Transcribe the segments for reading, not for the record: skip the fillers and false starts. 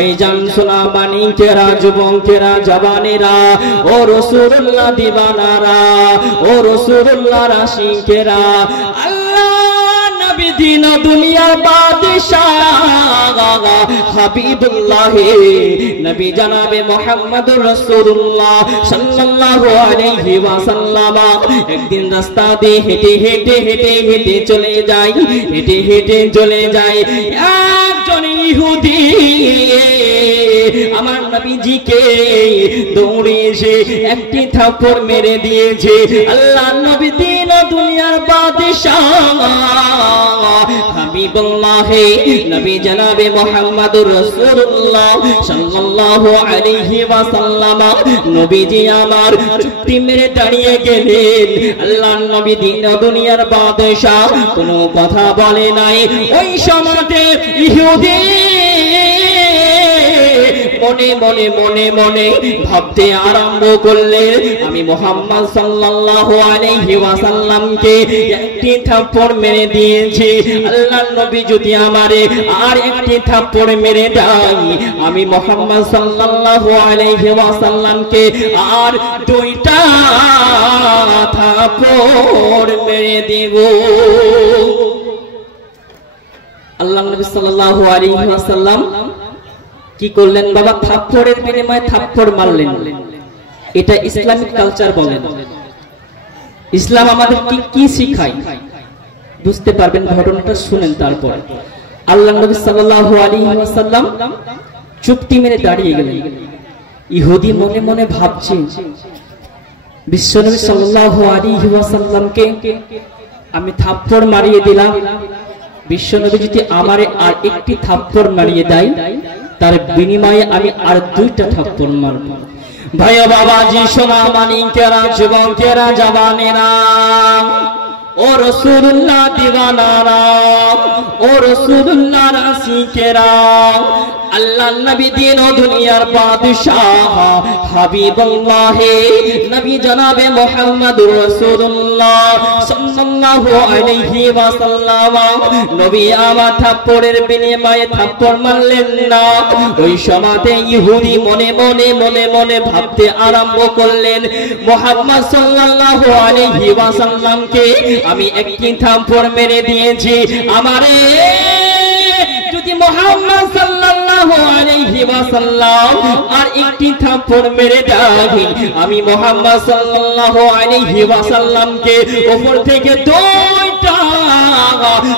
ভাইজান সোনা মানিকেরা, যুবকেরা, জওয়ানেরা, ও রাসূলুল্লাহ দিওয়ানারা, ও রাসূলুল্লাহর আশিকেরা, আল্লাহ নবী দিন দুনিয়ার বাদশাহ হাবিবুল্লাহ নবী জনাবে মুহাম্মদুর রাসূলুল্লাহ সাল্লাল্লাহু আলাইহি ওয়াসাল্লাম একদিন রাস্তা দিয়ে হেঁটে হেঁটে হেঁটে হেঁটে চলে যায়, হেঁটে হেঁটে চলে যায়। একজন ইহুদি আমার নবীজিকে দৌড়ে এসে একটি থাপ্পড় মেরে দিয়েছে। আল্লাহর নবী দিন দুনিয়ার বাদশাহ হাবিবুল্লাহ নবী জনাবে মুহাম্মদুর রাসূলুল্লাহ সাল্লাল্লাহু আলাইহি ওয়াসাল্লাম নবীজি আমার চুপটি মেরে দাঁড়িয়ে গেলেন। আল্লাহর নবী দিন দুনিয়ার বাদশাহ কোনো কথা বলে নাই। ওই সময়তে ইহুদি মনে মনে মনে মনে ভাবতে আরম্ভ করলেন, আমি মুহাম্মদ সাল্লাল্লাহু আলাইহি ওয়াসাল্লামকে একটি থাপ্পড় মেরে দিয়েছি, আল্লাহর নবী যদি আমারে আর একটি থাপ্পড় মেরে দেয়, আমি মুহাম্মদ সাল্লাল্লাহু আলাইহি ওয়াসাল্লামকে আর দুইটা থাপ্পড় মেরে দেব। আল্লাহর নবী সাল্লাল্লাহু আলাইহি ওয়াসাল্লাম কি করলেন বাবা? থাপ্পড়ের বিনিময়ে থাপ্পড় মারলেন। এটা ইসলামিক কালচার বলেন। ইসলাম আমাদের কি শিখায় বুঝতে পারবেন, ঘটনাটা শুনেন। তারপর আল্লাহর নবী সাল্লাল্লাহু আলাইহি ওয়াসাল্লাম চুপটি মেরে দাঁড়িয়ে গেলেন। ইহুদি মনে মনে ভাবছে, বিশ্বনবী সাল্লাল্লাহু আলাইহি ওয়াসাল্লামকে আমি থাপ্পড় মারিয়ে দিলাম, বিশ্বনবী যদি আমারে আর একটি থাপ্পড় মারিয়ে দেয় তার বিনিময়ে আমি আর দুইটা থাপ্পড় মারব। ভাই বাবাজি, সোনা মানিকেরা, যুবকেরা, জওয়ানেরা, ও রাসূলুল্লাহ দিওয়ানারা, ও রাসূলুল্লাহর আশিকেরা, আল্লাহর নবী দিন ও দুনিয়ার বাদশাহ হাবিবুল্লাহ নবী জনাবে মুহাম্মদুর রাসূলুল্লাহ সাল্লাল্লাহু আলাইহি ওয়াসাল্লাম নবী আমার থাপ্পড়ের বিনিময়ে থাপ্পড় মারলেন না। ওই সময়তে ইহুদি মনে মনে মনে মনে ভাবতে আরম্ভ করলেন, মুহাম্মদ সাল্লাল্লাহু আলাইহি ওয়াসাল্লামকে আমি একটি থাপ্পড় মেরে দিয়েছি, আমারে যদি মুহাম্মদ সাল্লাল্লাহু আলাইহি ওয়াসাল্লাম আর একটি থাপ্পড় মেরে দেয়, আমি মুহাম্মদ সাল্লাল্লাহু আলাইহি ওয়াসাল্লামকে উপর থেকে দুইটা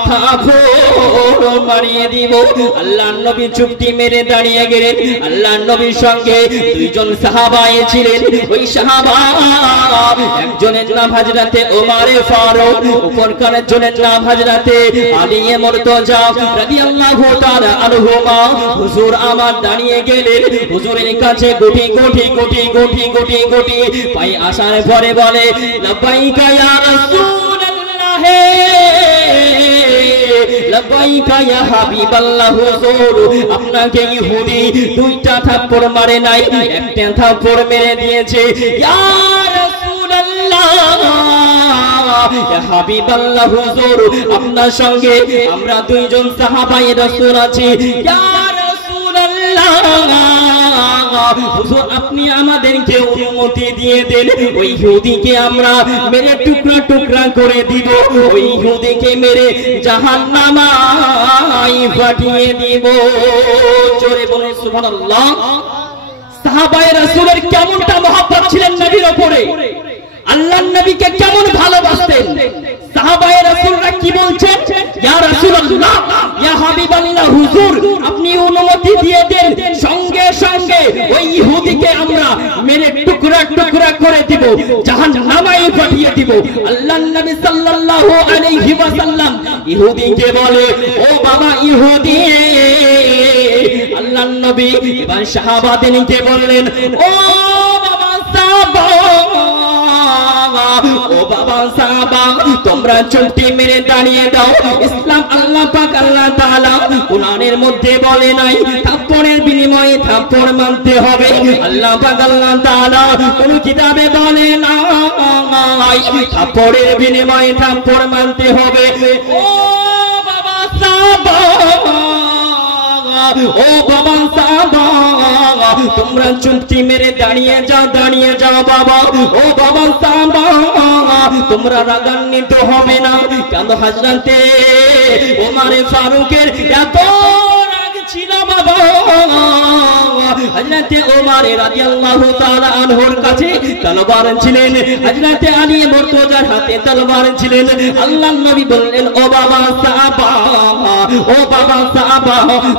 থাপ্পড় মারিয়ে দিব। আল্লাহর নবী চুপটি মেরে দাঁড়িয়ে গেলেন। আল্লাহর নবীর সঙ্গে দুইজন সাহাবা ছিলেন। ওই সাহাবা একজনের নাম হযরতে ওমরে ফারুক, অপরকারের জনের নাম হযরতে আলী মুর্তজা রাদিয়াল্লাহু তাআলা আনহুমা। হুজুর আমার দাঁড়িয়ে গেলেন। হুজুরের কাছে গুটি গুটি গুটি গুটি গুটি গুটি পাই আসার পরে বলে, লাব্বাইকা ইয়া রাসূলুল্লাহ, লাব্বাইকা ইয়া হাবিবাল্লাহ। হুজুর আপনাকে ইহুদি দুইটা থাপ্পড় মারে নাই, একটা থাপ্পড় মেরে দিয়েছে। ইয়া রাসূলুল্লাহ, ইয়া হাবিবাল্লাহ, হুজুর আপনার সঙ্গে আমরা দুইজন সাহাবায়ে রাসূল আছি। ইয়া রাসূলুল্লাহ, হুজুর আপনি আমাদেরকে অনুমতি দিয়ে দেন, ওই ইহুদিকে আমরা মেরে টুকরা টুকরা করে দিব, ওই ইহুদিকে মেরে জাহান্নামায় পাঠিয়ে দিব। জোরে বলে সুবহানাল্লাহ। সাহাবায়ে রাসূলের কেমনটা মহব্বত ছিলেন নবীর উপরে, আল্লাহর নবীকে কেমন ভালোবাসতেন। সাহাবায়ে রাসূলরা কি বলছেন, ইয়া রাসূলুল্লাহ, ইয়া হাবিবাল্লাহ, হুজুর আপনি অনুমতি দিয়ে দেন, সঙ্গে সঙ্গে ওই ইহুদিকে আমরা মেরে টুকরা টুকরা করে দিব, জাহান্নামে পাঠিয়ে দিব। আল্লাহর নবী সাল্লাল্লাহু আলাইহি ওয়াসাল্লাম ইহুদিকে বলে, ও বাবা ইহুদি। আল্লাহর নবী এবার সাহাবাদেরকে বললেন, ও বাবা সাহাবা, ও বাবা সাহাবা, তোমরা চুপটি মেরে দাঁড়িয়ে দাও। ইসলাম আল্লাহ পাক আল্লাহ তাআলা কোরআনের মধ্যে বলে নাই থাপ্পড়ের বিনিময়ে থাপ্পড় মানতে হবে। আল্লাহ পাক আল্লাহ তাআলা কোন কিতাবে বলে নাই থাপ্পড়ের বিনিময়ে থাপ্পড় মানতে হবে। ও বাবা সাহাবা, ও বাবা সাহাবা, চুক্তি মেরে দাঁড়িয়ে যাও বাবা। ও বাবা সাহাবা, তোমরা রাগান্বিত হবে না। কেন হযরতে ওমর ফারুকের এত রাগ ছিল বাবা? হযরতে ওমর রাদিয়াল্লাহু তাআলা আনহুর কাছে তলোয়ার ছিলেন, হযরতে আলী মুর্তজার হাতে তলোয়ার ছিলেন। আল্লাহর নবী বললেন, ও বাবা সাহাবা,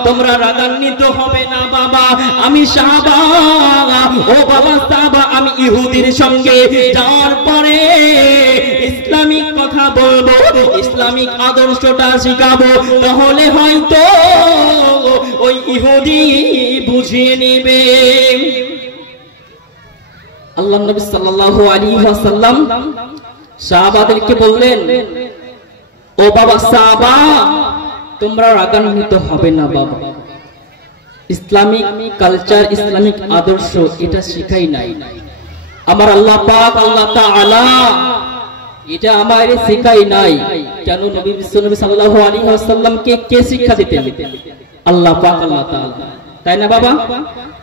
তোমরা রাগান্বিত হবে না বাবা। আমি সাহাবা, ও বাবা সাহাবা, আমি ইহুদির সঙ্গে যাওয়ার পরে ইসলামিক কথা বলবো, ইসলামিক আদর্শটা শিখাবো, তাহলে হয়তো ওই ইহুদি বুঝিয়ে নেবে। আল্লাহর নবী সাল্লাল্লাহু আলাইহি ওয়াসাল্লাম সাহাবাদেরকে বললেন, ও বাবা সাহাবা, তোমরা রাগান্বিত হবে না বাবা। ইসলামিক কালচার, ইসলামিক আদর্শ এটা শিখাই নাই আমার আল্লাহ পাক, আল্লাহ তাআলা এটা আমারে শিখাই নাই। কেন? নবী বিশ্বনবী সাল্লাল্লাহু আলাইহি ওয়াসাল্লামকে কে শিক্ষা দিতেন? আল্লাহ পাক, আল্লাহ তাআলা, তাই না বাবা?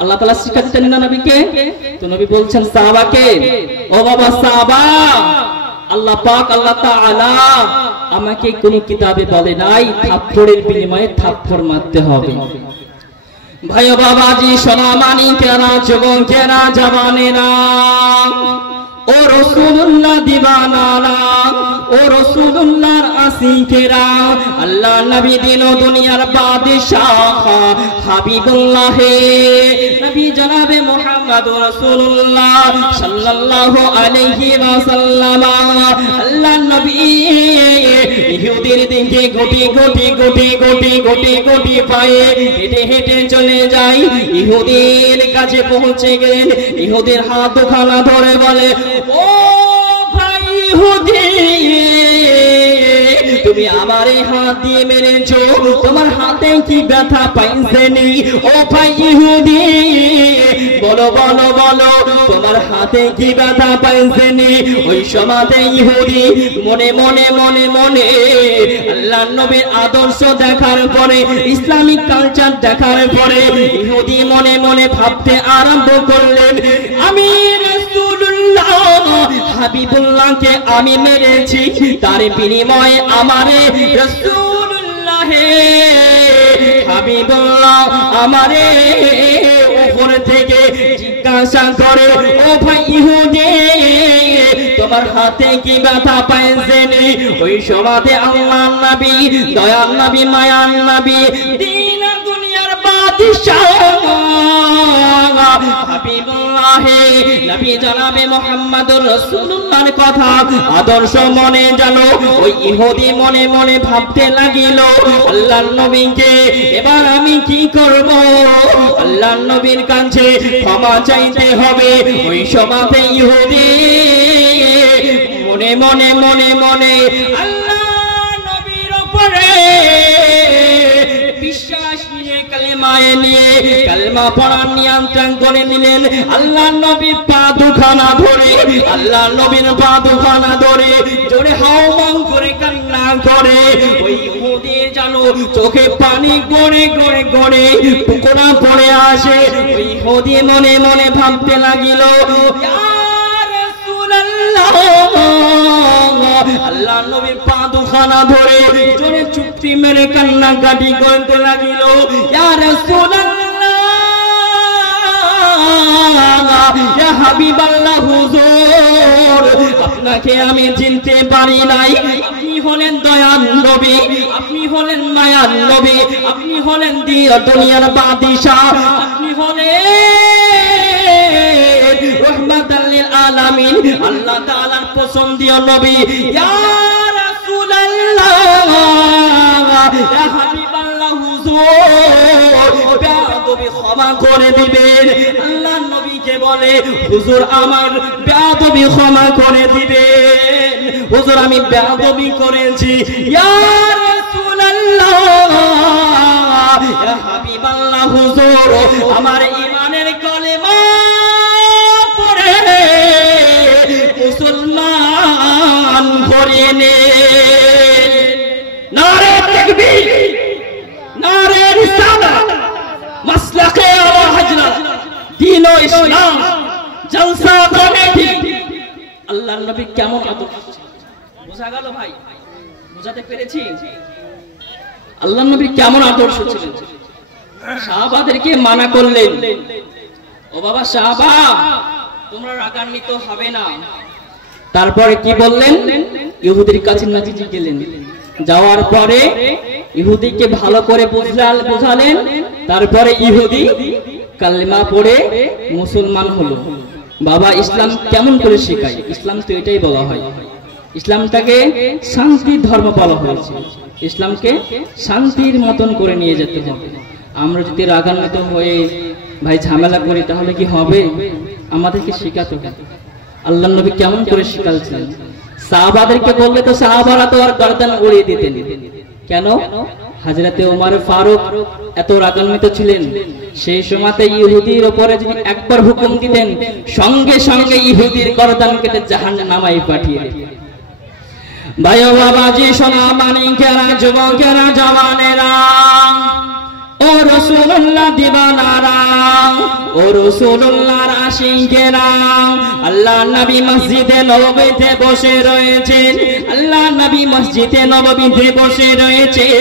আল্লাহ তাআলা শিক্ষা দিতেন না নবীকে? তো নবী বলছেন সাহাবাকে, ও বাবা সাহাবা, আল্লাহ পাক, আল্লাহ তাআলা আমাকে কোন কিতাবে বলে নাই থাপ্পড়ের বিনিময়ে থাপ্পড় মারতে হবে। ভাই বাবাজি, সোনা মানিকেরা, যুবকেরা, জওয়ানেরা, ও রাসূলুল্লাহ দিবানারা, ও রাসূলুল্লাহর আশিকেরা, আল্লাহ নবী দিন ও দুনিয়ার বাদশাহ হাবিবুল্লাহ নবী জনাবে মুহাম্মদ রাসূলুল্লাহ সাল্লাল্লাহু আলাইহি ওয়াসাল্লাম, আল্লাহ নবী ইহুদির দিকে গোটি পায়ে হেঁটে হেঁটে চলে যায়। ইহুদির কাছে পৌঁছে গেলেন, ইহুদির হাত খানা ধরে বলে, ও ভাই ইহুদি, তুমি আমারে হাত দিয়ে মেরেছো, তোমার হাতে কি ব্যথা পাইছেনি? ও ভাই ইহুদি, বলো বলো বলো, তোমার হাতে কি ব্যথা পাইছেনি? ওই সমাজে ইহুদি মনে মনে মনে মনে আল্লাহর নবীর আদর্শ দেখার পরে, ইসলামিক কালচার দেখার পরে ইহুদি মনে মনে ভাবতে আরম্ভ করলেন, আমি রাসূলুল্লাহ হাবিবুল্লাহকে আমি মেরেছি, তার বিনিময়ে আমারে রাসূলুল্লাহ হাবিবুল্লাহ আমারে উপর থেকে জিজ্ঞাসা করে, ও ভাই ইহুদি, তোমার হাতে কি ব্যথা পাইছেনি? ওই সমাজে আল্লাহর নবী, দয়ার নবী, মায়ার নবী, দিন দুনিয়ার বাদশাহ হাবিবুল্লাহ নবী জনাবে মুহাম্মদুর রাসূলুল্লাহর কথা আদর্শ মনে জানো ওই ইহুদি মনে মনে ভাবতে লাগিল, আল্লাহর নবীকে এবার আমি কি করব? আল্লাহর নবীর কাছে ক্ষমা চাইতে হবে। ওই সমাজে ইহুদি মনে মনে মনে মনে আল্লাহ নবীর উপরে বিশ্বাস নিয়ে কালেমায়ে নিয়ে কালেমা পড়ার নিয়ন্ত্রণ করে নিলেন। আল্লাহর নবীর পা দুখানা ধরে, আল্লাহর নবীর পা দুখানা ধরে জোরে হাওমাও করে কান্না করে। ওই ইহুদির জানো চোখে পানি গড়ে গড়ে গড়ে পুকুরা পড়ে আসে। ওই ইহুদি মনে মনে ভাবতে লাগিল, আল্লাহর নবীর পা দুখানা ধরে জোরে চুপটি মেরে কান্নাকাটি করতে লাগিল, ইয়া রাসূলুল্লাহ, ইয়া হাবিবাল্লাহ, হুজুর আপনাকে আমি চিনতে পারি নাই। আপনি হলেন দয়ার নবী, আপনি হলেন মায়ার নবী, আপনি হলেন দুনিয়ার বাদশাহ, আপনি হলেন রাহমাতাল লিল আলামিন, আল্লাহ তাআলার পছন্দীয় নবী। ইয়া রাসূলুল্লাহ, ইয়া হাবিবাল্লাহ, হুজুর বেয়াদবি ক্ষমা করে দিবেন। আল্লাহর নবীকে বলে, হুজুর আমার বেয়াদবি ক্ষমা করে দিবেন, হুজুর আমি বেয়াদবি করেছি। ইয়া রাসূলুল্লাহ, ইয়া হাবিবাল্লাহ, হুজুর আমার ঈমানের কলেমা পড়ে মুসলমান করে নে। নারে তাকবীর, নারে রিসালাত, মাসলাকে আলা হযরত, দিন ও ইসলাম জলসা কমিটি আল্লাহর নবী কেমন আদর্শ বোঝা গেল ভাই বোঝাতে পেরেছি আল্লাহর নবী কেমন আদর্শ ছিলেন সাহাবাদেরকে মানা করলেন ও বাবা সাহাবা তোমরা রাগান্বিত হবে না তারপরে কি বললেন ইহুদির কাছে নবীজি গেলেন যাওয়ার পরে ইহুদিকে ভালো করে বুঝালেন তারপরে ইহুদি কালেমা পড়ে মুসলমান হলো বাবা ইসলাম কেমন করে শেখায় ইসলাম তো এটাই বলা হয় ইসলামটাকে শান্তির ধর্ম বলা হয়েছে ইসলামকে শান্তির মতন করে নিয়ে যেতে হবে আমরা যদি রাগান্বিত হয়ে ভাই ঝামেলা করি তাহলে কি হবে আমাদেরকে শেখাতে হবে আল্লাহর নবী কেমন করে শেখাচ্ছেন সাহাবাদেরকে বললে তো সাহাবারা তো আর গর্দান উড়িয়ে দিতেন কেন হযরতে ওমর ফারুক এত রাগান্বিত ছিলেন সেই সময়তে ইহুদির উপরে যদি একবার হুকুম দিতেন সঙ্গে সঙ্গে ইহুদির গর্দান কেটে জাহান্নামে পাঠিয়ে দিতেন ভাই ও বাবাজি সোনা মানিকেরা যুবকেরা জওয়ানেরা ও রাসূলুল্লাহ দিবানারা ও রাসূলুল্লাহর আশিকেরা আল্লাহ নবী মসজিদে নববীতে বসে রয়েছেন আল্লাহ নবী মসজিদে নববীতে বসে রয়েছেন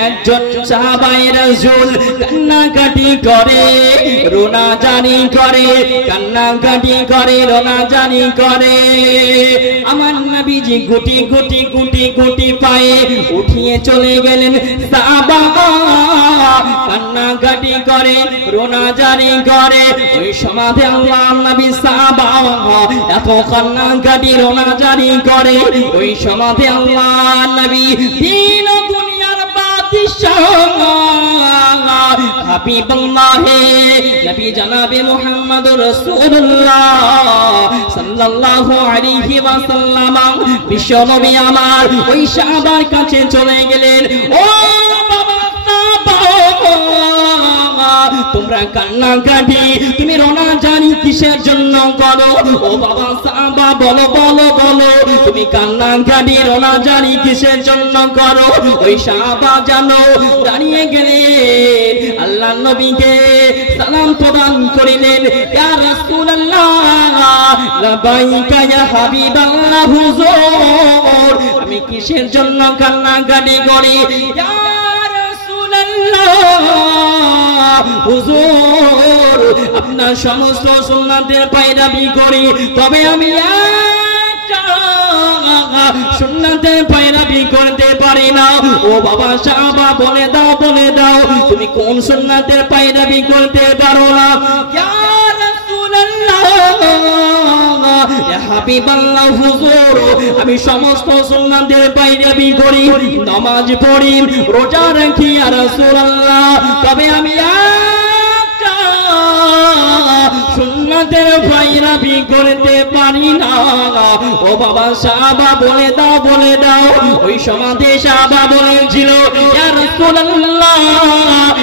একজন সাহাবায়ে রাসূল কান্নাকাটি করে রোনাজানি করে কান্নাকাটি করে রোনাজানি করে আমার নবীজি গুটি গুটি গুটি গুটি পায়ে উঠিয়ে চলে গেলেন সাহাবা কান্নাকাটি করে রোনাজানি করে ওই সমাধে আল্লাহ নবী সাহাবা এত কান্নাকাটি রোনাজানি করে ওই সমাধে আল্লাহ নবী দিন দুনিয়ার বাদশাহ হাবিবুল্লাহ নবী জনাবে মুহাম্মদুর রাসূলুল্লাহ সাল্লাল্লাহু আলাইহি ওয়াসাল্লাম বিশ্ব নবী আমার ওই সাহাবার কাছে চলে গেলেন ও তোমরা কান্নাকাটি তুমি রোনাজানি কিসের জন্য করো ও বাবা সাহাবা বলো বলো বলো তুমি কান্নাকাটি রোনাজানি কিসের জন্য করো ওই সাহাবা জানো দাঁড়িয়ে গেলেন আল্লাহর নবীকে সালাম প্রদান করিলেন ইয়া রাসূলুল্লাহ লাবাইকা ইয়া হাবিবাল্লাহ হুজুর আমি কিসের জন্য কান্নাকাটি করি ইয়া হুজুর আপনার সমস্ত সুন্নাতের পায়রাবি করি তবে আমি সুন্নাতের পায়রাবি করতে পারি না ও বাবা সাহাবা বলে দাও তুমি কোন সুন্নাতের পায়রাবি করতে পারো না ইয়া রাসূলুল্লাহ ইয়া হাবিবাল্লাহ হুজুর আমি সমস্ত সুন্নাতের পায়রাবি করি নামাজ পড়ি রোজা রাখি ইয়া রাসূলুল্লাহ তবে আমি সুন্নাতের পায়রাবি করতে পারি না ও বাবা সাহাবা বলে দাও ওই সমাধি সাহাবা বলেছিল ইয়া রাসূলুল্লাহ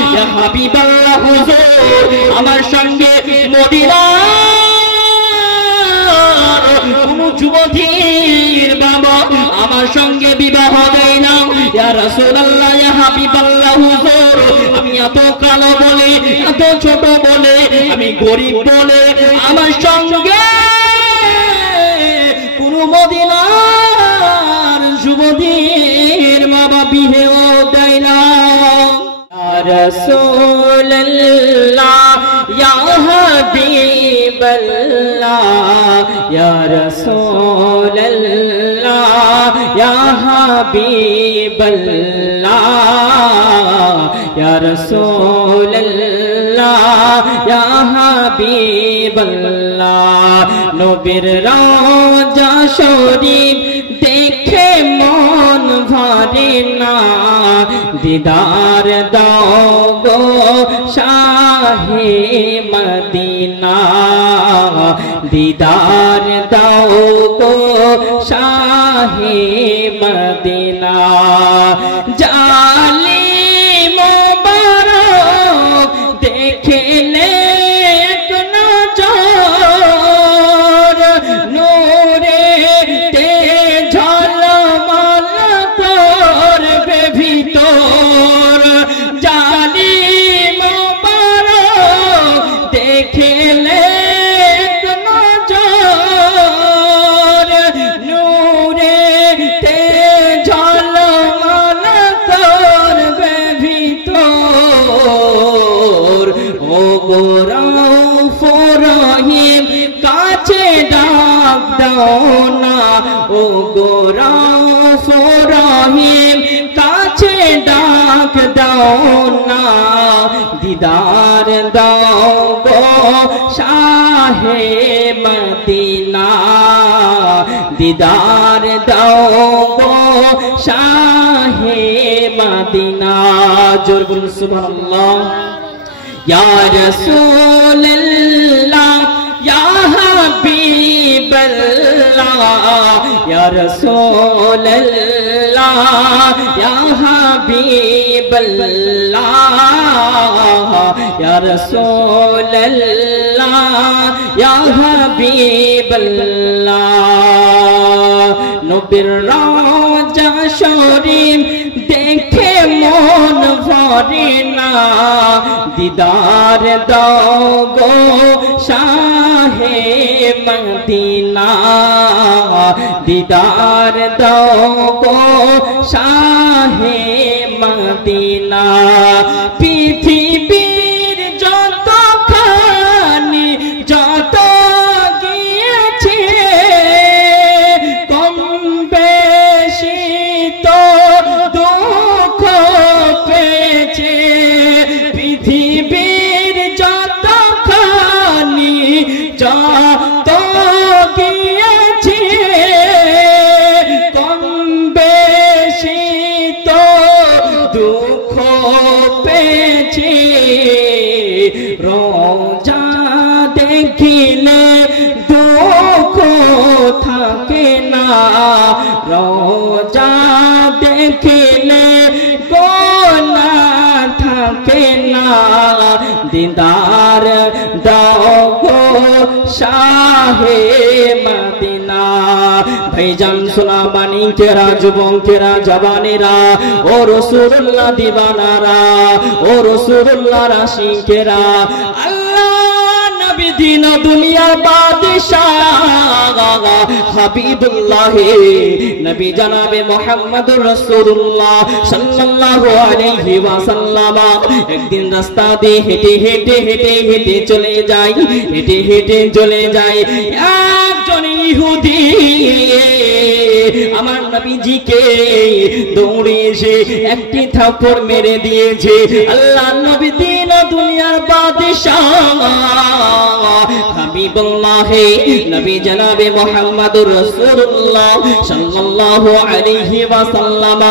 ইয়া হাবিবাল্লাহ হুজুর আমার সঙ্গে মদিনার কোন যুবতীর বাবা আমার সঙ্গে বিবাহ দেয় না ইয়া রাসূলুল্লাহ ইয়া হাবিবাল্লাহ হুজুর আমি এত কালো বলে এত ছোট বলে আমি গরিব বলে আমার সঙ্গে পুরো মদিনার যুবতীর বাবা বিবাহ দেয় না রাসূলুল্লাহ ইয়া হাবিবাল্লাহ ইয়া রাসূলুল্লাহ ইয়া হাবিবাল্লাহ ইয়া রাসূলুল্লাহ ইয়া হাবিবাল্লাহ নবীর রওজা শরীফ দেখে মন ভরে না দিদার দাও গো শাহে মদিনা দিদার দাও গো শাহে মদিনা জালি মোবারক দেখলে দেখে ও গো রউফুর রহিম কাছে ডাক দাও না ও গো রউফুর রহিম কাছে ডাক দাও না দিদার দাও গো শাহে মদিনা দিদার দাও গো শাহে মদিনা জোর বলুন সুবহানাল্লাহ ইয়া রাসূলুল্লাহ ইয়া হাবিবাল্লাহ ইয়া রাসূলুল্লাহ ইয়া হাবিবাল্লাহ ইয়া রাসূলুল্লাহ ইয়া হাবিবাল্লাহ নবীর রওজা শরীফ দেখে মন ভরে না দিদার দাও গো শাহে মদিনা দিদার দাও গো শাহে মদিনা পৃথিবীর যতখানি যত গিয়েছে কম বেশি তো দুঃখ পেয়েছে পৃথিবীর যতখানি যত গিয়েছে কম বেশি তো দুঃখ পেয়েছে রোজা দেখিলে দুঃখ থাকে না রোজা দেখিলে গোনা থাকে না দিদার দাও গো শাহে মদিনা ভাইজান সোনা মানিকেরা যুবকেরা জওয়ানেরা ও রাসূলুল্লাহ দিওয়ানারা ও রাসূলুল্লাহ আশিকেরা আল্লাহ নবী দিন দুনিয়ার বাদশাহ হাবিবুল্লাহ নবী জনাবে মুহাম্মদুর রাসূলুল্লাহ সাল্লাল্লাহু আলাইহি ওয়াসাল্লাম একদিন রাস্তা দিয়ে হেঁটে হেঁটে হেঁটে হেঁটে চলে যায় হেঁটে হেঁটে চলে যায় একজন ইহুদি আমার নবীজিকে দৌড়ে এসে একটি থাপ্পড় মেরে দিয়েছে আল্লাহর নবী দিন দুনিয়ার বাদশাহ হাবিবুল্লাহ নবী জনাবে মুহাম্মদুর রাসূলুল্লাহ সাল্লাল্লাহু আলাইহি ওয়াসাল্লাম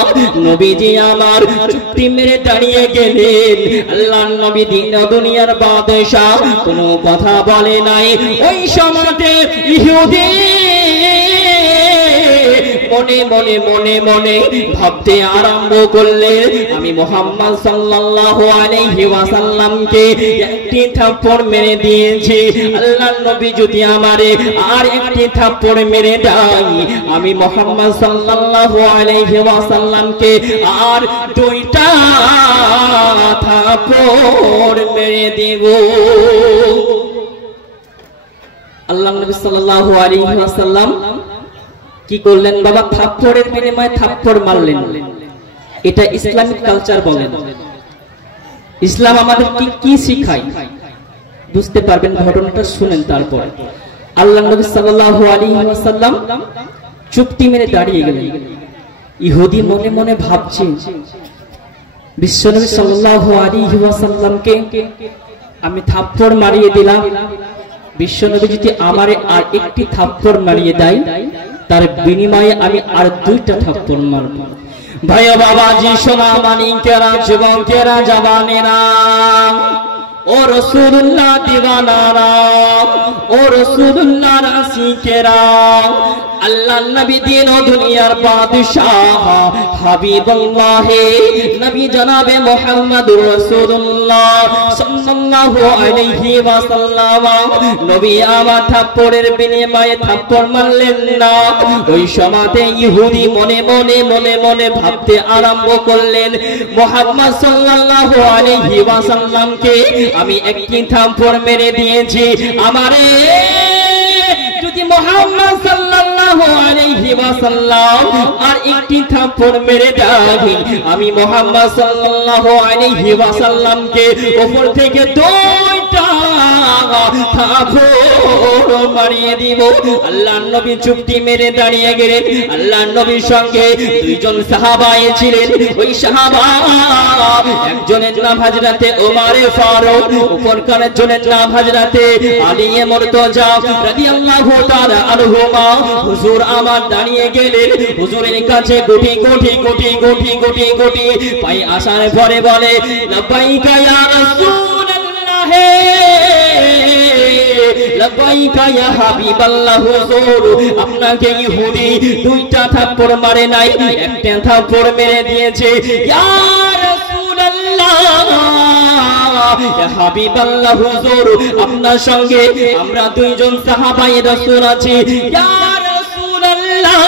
নবীজি আমার চুপটি মেরে দাঁড়িয়ে গেলেন আল্লাহর নবী দিন দুনিয়ার বাদশাহ কোনো কথা বলে নাই ওই সময়তে ইহুদি মনে মনে মনে মনে ভাবতে আরম্ভ করলেন আমি মুহাম্মদ সাল্লাল্লাহু আলাইহি ওয়াসাল্লামকে একটি থাপ্পড় মেরে দিয়েছি আল্লাহর নবী যদি আমারে আর একটি থাপ্পড় মেরে দেয় আমি মুহাম্মদ সাল্লাল্লাহু আলাইহি ওয়াসাল্লামকে আর দুইটা থাপ্পড় মেরে দেব আল্লাহর নবী সাল্লাল্লাহু আলাইহি ওয়াসাল্লাম কি করলেন বাবা থাপ্পড়ের বিনিময়ে থাপ্পড় মারলেন এটা ইসলামিক কালচার বলেন ইসলাম আমাদের কি শিখায় বুঝতে পারবেন ঘটনাটা শুনেন তারপর আল্লাহর নবী সাল্লাল্লাহু আলাইহি ওয়াসাল্লাম চুপটি মেরে দাঁড়িয়ে গেলেন ইহুদি মনে মনে ভাবছে বিশ্বনবী সাল্লাল্লাহু আলাইহি ওয়াসাল্লামকে আমি থাপ্পড় মারিয়ে দিলাম বিশ্বনবী যদি আমারে আর একটি থাপ্পড় মারিয়ে দেয় তার বিনিময়ে আমি আর দুইটা থাপ্পড় মারব ভাই বাবাজি সোনা মানিকেরা যুবকেরা জওয়ানেরা ও রাসূলুল্লাহ দিওয়ানারা ও রাসূলুল্লাহ আশিকেরা আল্লাহর নবী দিন ও দুনিয়ার বাদশাহ হাবিবুল্লাহ নবী জনাবে মুহাম্মদুর রাসূলুল্লাহ সাল্লাল্লাহু আলাইহি ওয়াসাল্লাম নবী আমার থাপ্পড়ের বিনিময়ে থাপ্পড় মারলেন না ওই সময়তে ইহুদি মনে মনে মনে মনে ভাবতে আরম্ভ করলেন মুহাম্মদ সাল্লাল্লাহু আলাইহি ওয়াসাল্লামকে আমি একটি থাপ্পড় মেরে দিয়েছি আমারে যদি মুহাম্মদ সাল্লাল্লাহু আলাইহি ওয়াসাল্লাম আর একটি থাপ্পড় মেরে দেয় আমি মুহাম্মদ সাল্লাল্লাহু আলাইহি ওয়াসাল্লামকে উপর থেকে দুই থাপড় মারিয়ে দিব। আল্লাহর নবী চুক্তি মেরে দাঁড়িয়ে গেলেন। আল্লাহর নবীর সঙ্গে দুইজন সাহাবা ছিলেন। ওই সাহাবা একজনের নাম হযরতে ওমর ফারুক, অপরকারের জনের নাম হযরতে আলী মুর্তজা রাদিয়াল্লাহু তাআলা আনহুমা। হুজুর আমার দাঁড়িয়ে গেলেন। হুজুরের কাছে গুটি গুটি গুটি গুটি গুটি গুটি পাই আসার পরে বলে, লাব্বাইকা ইয়া রাসূলুল্লাহ, লাব্বাইকা ইয়া হাবিবাল্লাহ। হুজুর আপনাকে ইহুদি দুইটা থাপ্পড় মারে নাই, একটা থাপ্পড় মেরে দিয়েছে। ইয়া রাসূলুল্লাহ, ইয়া হাবিবাল্লাহ, হুজুর আপনার সঙ্গে আমরা দুইজন সাহাবায়ে রাসূল আছি। ইয়া রাসূলুল্লাহ,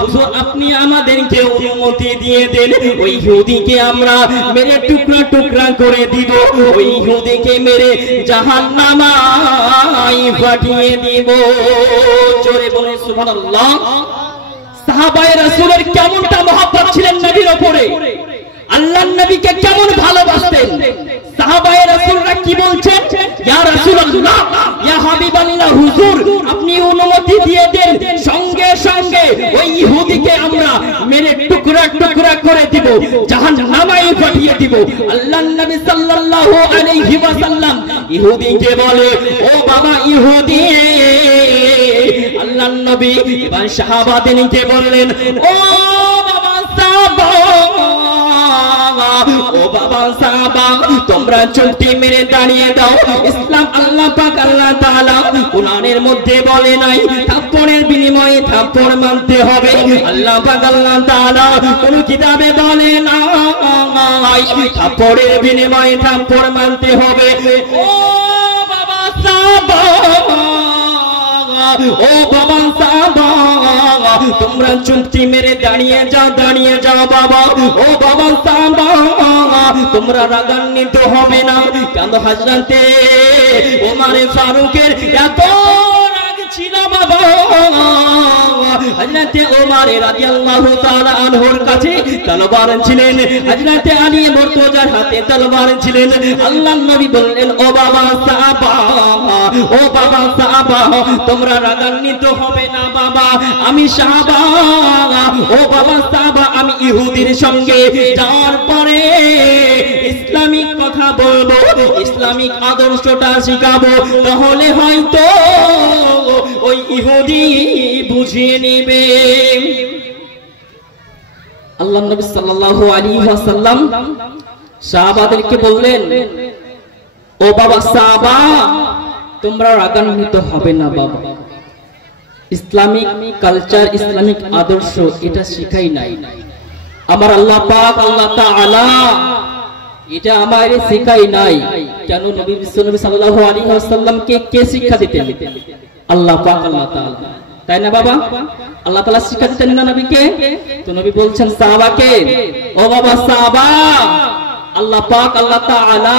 হুজুর আপনি আমাদেরকে অনুমতি দিয়ে দেন, ওই ইহুদিকে আমরা মেরে টুকরা টুকরা করে দিব, ওই ইহুদিকে মেরে জাহান্নামায় পাঠিয়ে দিব। জোরে বলে সুবহানাল্লাহ। সাহাবায়ে রাসূলের কেমনটা মহব্বত ছিলেন নবীর উপরে, আল্লাহর নবীকে কেমন ভালোবাসতেন। সাহাবায়ে রাসূলরা কি বলছেন, ইয়া রাসূলুল্লাহ, ইয়া হাবিবাল্লাহ, হুজুর আপনি অনুমতি দিয়ে দেন, সঙ্গে সঙ্গে ওই ইহুদিকে আমরা মেরে টুকরা টুকরা করে দিব, জাহান্নামায় পাঠিয়ে দিব। আল্লাহর নবী সাল্লাল্লাহু আলাইহি ওয়াসাল্লাম ইহুদিকে বলে, ও বাবা ইহুদি। আল্লাহর নবী এবার সাহাবাদেরকে বললেন, ও বাবা সাহাবা, ও বাবা সাহাবা, তোমরা চুক্তি মেরে দাঁড়িয়ে দাও। ইসলাম আল্লাহ পাক আল্লাহ তাআলা কোরআনের মধ্যে বলে নাই থাপ্পড়ের বিনিময়ে থাপ্পড় মানতে হবে। আল্লাহ পাক আল্লাহ তাআলা কোন কিতাবে বলে নাই থাপ্পড়ের বিনিময়ে থাপ্পড় মানতে হবে। ও বাবা সাহাবা, ও বাবা সাহাবা, তোমরা চুক্তি মেরে দাঁড়িয়ে যাও, দাঁড়িয়ে যাও বাবা। ও বাবা সাহাবা, তোমরা রাগান্বিত হবে না। কেন হযরতে ওমর ফারুকের এত রাগ ছিল বাবা। হযরতে ওমর রাদিয়াল্লাহু তাআলা আনহুর কাছে তলোয়ার ছিলেন, হযরতে আলী মুর্তজার হাতে তলোয়ার ছিলেন। আল্লাহর নবী বললেন, ও বাবা সাহাবা, ও বাবা সাহাবা, তোমরা রাগান্বিত হবে না বাবা। আমি সাহাবা, ও বাবা সাহাবা, আমি ইহুদির সঙ্গে যাওয়ার পরে ইসলামিক কথা বলবো, ইসলামিক আদর্শটা শিখাবো, তাহলে হয়তো ওই ইহুদি বুঝিয়ে নেবে। আল্লাহর নবী সাল্লাল্লাহু আলাইহি ওয়াসাল্লাম সাহাবাদেরকে বললেন, ও বাবা সাহাবা, তোমরা রাগান্বিত হবে না বাবা। ইসলামিক কালচার, ইসলামিক আদর্শ এটা শিখাই নাই আমার আল্লাহ পাক আল্লাহ তাআলা, এটা আমারে শিখাই নাই। কেন নবী বিশ্বনবী সাল্লাল্লাহু আলাইহি ওয়াসাল্লামকে কে শিক্ষা দিতেন? আল্লাহ পাক আল্লাহ তাআলা, তাই না বাবা? আল্লাহ তাআলা শিক্ষা দিতেন না নবীকে? তো নবী বলছেন সাহাবাকে, ও বাবা সাহাবা, আল্লাহ পাক আল্লাহ তাআলা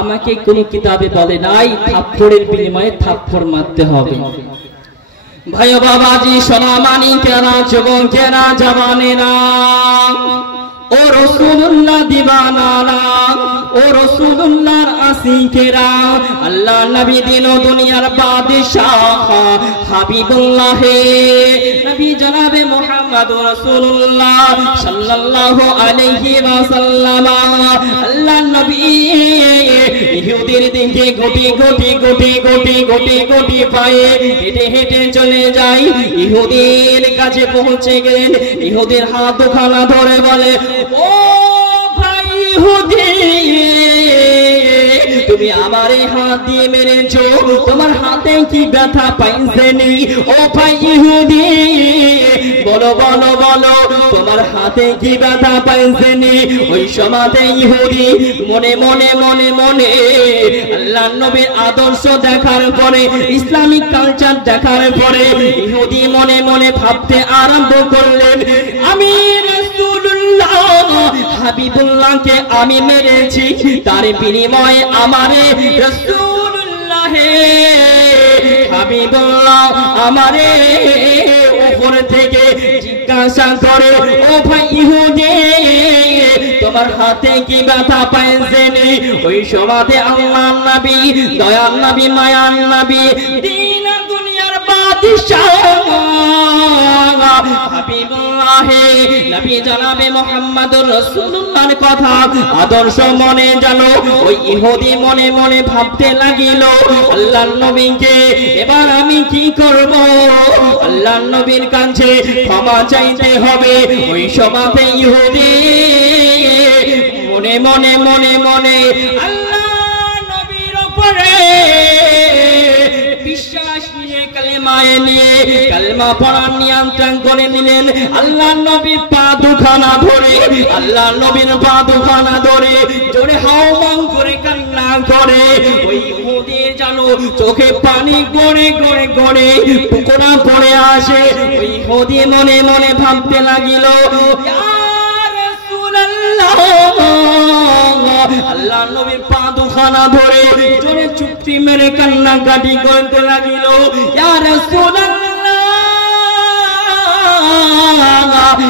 আমাকে কোন কিতাবে বলে নাই থাপ্পড়ের বিনিময়ে থাপ্পড় মারতে হবে। ভাই বাবাজি, সোনামানি কেনা, যুবকেরা, জওয়ানেরা, ও রাসূলুল্লাহ দিবানারা, ও রাসূলুল্লাহর আশিকেরা, আল্লাহ নবী দিন ও দুনিয়ার বাদশাহ হাবিবুল্লাহ নবী জনাবে মুহাম্মদ রাসূলুল্লাহ সাল্লাল্লাহু আলাইহি ওয়াসাল্লাম। আল্লাহ নবী ইহুদির দিকে গুটি গুটি গুটি গুটি গুটি গুটি পায়ে হেঁটে হেঁটে চলে যায়। ইহুদির কাছে পৌঁছে গেলেন। ইহুদির হাত দুখানা ধরে বলে, ও ভাই ইহুদি, তুমি আমারে হাত দিয়ে মেরেছো, তোমার হাতে কি ব্যথা পাইছেনি? ও ভাই ইহুদি, বলো বলো বলো, তোমার হাতে কি ব্যথা পাইছেনি? ওই সমাজে ইহুদি মনে মনে মনে মনে আল্লাহর নবীর আদর্শ দেখার পরে, ইসলামিক কালচার দেখার পরে ইহুদি মনে মনে ভাবতে আরম্ভ করলেন, আমি রাসূলুল্লাহ হাবিবুল্লাহকে আমি মেরেছি, তার বিনিময়ে আমারে রাসূলুল্লাহ হাবিবুল্লাহ আমারে উপর থেকে জিজ্ঞাসা করে, ও ভাই ইহুদি, তোমার হাতে কি ব্যথা পায় জেনে ওই সমাতে আল্লাহর নবী দয়ার নবী মায়ার নবী দিন দুনিয়ার বাদশাহ হাবিবুল্লাহ নবী জনাবে মুহাম্মদুর রাসূলুল্লাহর কথা আদর্শ মনে জানো ওই ইহুদি মনে মনে ভাবতে লাগিল আল্লাহর নবীকে এবার আমি কি করব আল্লাহর নবীর কাছে ক্ষমা চাইতে হবে ওই সমাতে ইহুদি মনে মনে মনে মনে আল্লাহর নবীর উপরে বিশ্বাস নিয়ে কালেমায়ে নিয়ে কালেমা পড়ার নিয়ন্ত্রণ করে নিলেন আল্লাহর নবী পা দুখানা ধরে আল্লাহর নবীর পা দুখানা ধরে জোরে হাওমাও করে কান্না করে ওই ইহুদির জানো চোখে পানি গড়ে গড়ে গড়ে পুকুরা পড়ে আসে ওই ইহুদি মনে মনে ভাবতে লাগিল আল্লাহর নবীর পা দুখানা ধরে জোরে চুপটি মেরে কান্নাকাটি করতে লাগিল ইয়া রাসূলুল্লাহ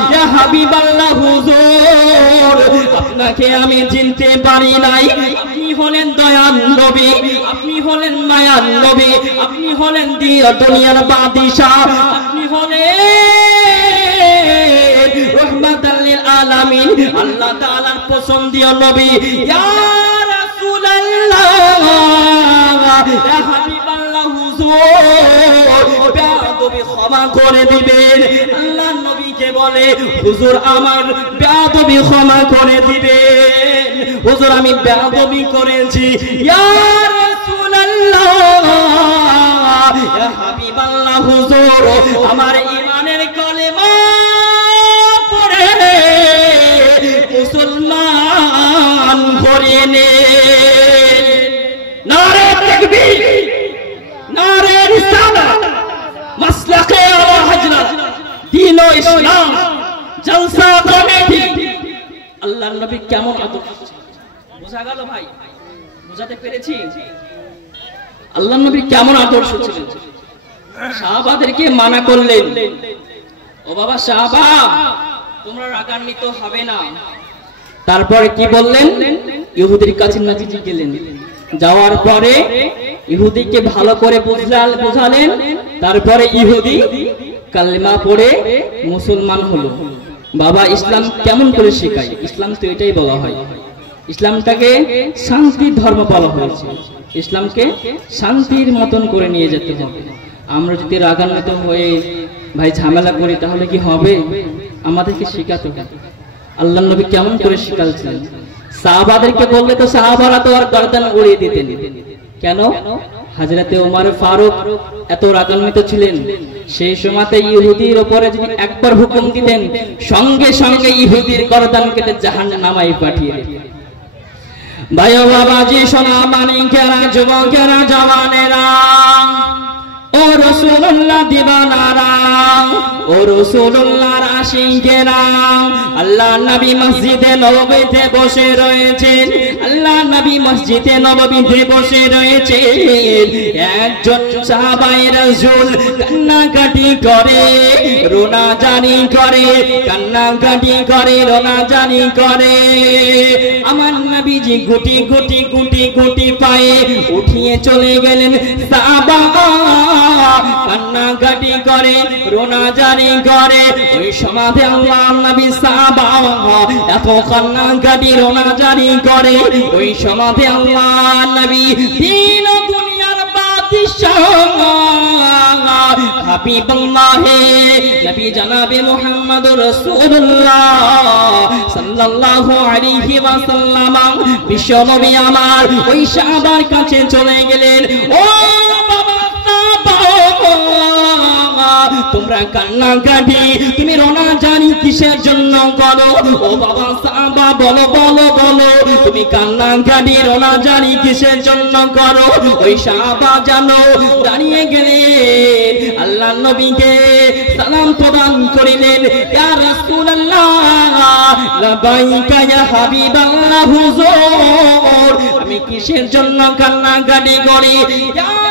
ইয়া হাবিবাল্লাহ হুজুর আপনাকে আমি চিনতে পারি নাই আপনি হলেন দয়ার নবী আপনি হলেন মায়ার নবী আপনি হলেন দুনিয়ার বাদশাহ আপনি হলেন রহমাতাল লিল আলামিন আল্লাহ তাআলার পছন্দীয় নবী ইয়া রাসূলুল্লাহ ইয়া হাবিবাল্লাহ হুজুর বেয়াদবি ক্ষমা করে দিবেন আল্লাহর নবীকে বলে হুজুর আমার বেয়াদবি ক্ষমা করে দিবেন হুজুর আমি বেয়াদবি করেছি ইয়া রাসূলুল্লাহ ইয়া হাবিবাল্লাহ হুজুর আমার ঈমানের কলেমা পড়ে মুসলমান করে নে নারে তাকবীর নারে রিসালাত মাসলাকে আলা হযরত দ্বীন ও ইসলাম জলসা কমিটি আল্লাহর নবী কেমন আদর্শ বোঝা গেল ভাই বোঝাতে পেরেছি আল্লাহর নবী কেমন আদর্শ ছিলেন সাহাবাদেরকে মানা করলেন ও বাবা সাহাবা তোমরা রাগান্বিত হবে না তারপরে কি বললেন ইহুদির কাছে নবীজি গেলেন যাওয়ার পরে ইহুদিকে ভালো করে বুঝালেন তারপরে ইহুদি কালেমা পড়ে মুসলমান হলো বাবা ইসলাম কেমন করে শেখায় ইসলাম তো এটাই বলা হয় ইসলামটাকে শান্তির ধর্ম বলা হয়েছে ইসলামকে শান্তির মতন করে নিয়ে যেতে হবে আমরা যদি রাগান্বিত হয়ে ভাই ঝামেলা করি তাহলে কি হবে আমাদেরকে শেখাতে হবে আল্লাহর নবী কেমন করে শেখাচ্ছেন সাহাবাদেরকে বললে তো সাহাবারা তো আর গর্দান উড়িয়ে দিতেন কেন হযরতে ওমর ফারুক এত রাগান্বিত ছিলেন সেই সময়তে ইহুদির উপরে যদি একবার হুকুম দিতেন সঙ্গে সঙ্গে ইহুদির গর্দান কেটে জাহান্নামে পাঠিয়ে দিতেন ভাই ও বাবাজি সোনা মানিকেরা যুবকেরা জওয়ানেরা ও রাসূলুল্লাহ দিবানারা ও রাসূলুল্লাহর আশিকেরা আল্লাহর নবী মসজিদে নববীতে বসে রয়েছেন আল্লাহর নবী মসজিদে নববীতে বসে রয়েছেন একজন সাহাবায়ে রাসূল কান্নাকাটি করে রোনাজানি করে কান্নাকাটি করে রোনাজানি করে আমার নবীজি গুটি গুটি গুটি গুটি পায়ে উঠিয়ে চলে গেলেন সাহাবা কান্নাকাটি করে রোনাজানি করে ওই সমাধে আল্লাহর নবী সাহাবা এত কান্নাকাটি রোনাজানি করে ওই সমাধে আল্লাহর নবী দিন দুনিয়ার বাদশাহ হাবিবুল্লাহ নবী জনাবে মুহাম্মদুর রাসূলুল্লাহ সাল্লাল্লাহু আলাইহি ওয়াসাল্লাম বিশ্ব নবী আমার ওই সাহাবার কাছে চলে গেলেন ও তোমরা কান্নাকাটি তুমি রোনাজানি কিসের জন্য করো ও বাবা সাহাবা বলো বলো বলো তুমি কান্নাকাটি রোনাজানি কিসের জন্য করো ওই সাহাবা জানো দাঁড়িয়ে গেলেন আল্লাহর নবীকে সালাম প্রদান করিলেন ইয়া রাসূলুল্লাহ লাবাইকা ইয়া হাবিবাল্লাহ হুজুর আমি কিসের জন্য কান্নাকাটি করি ইয়া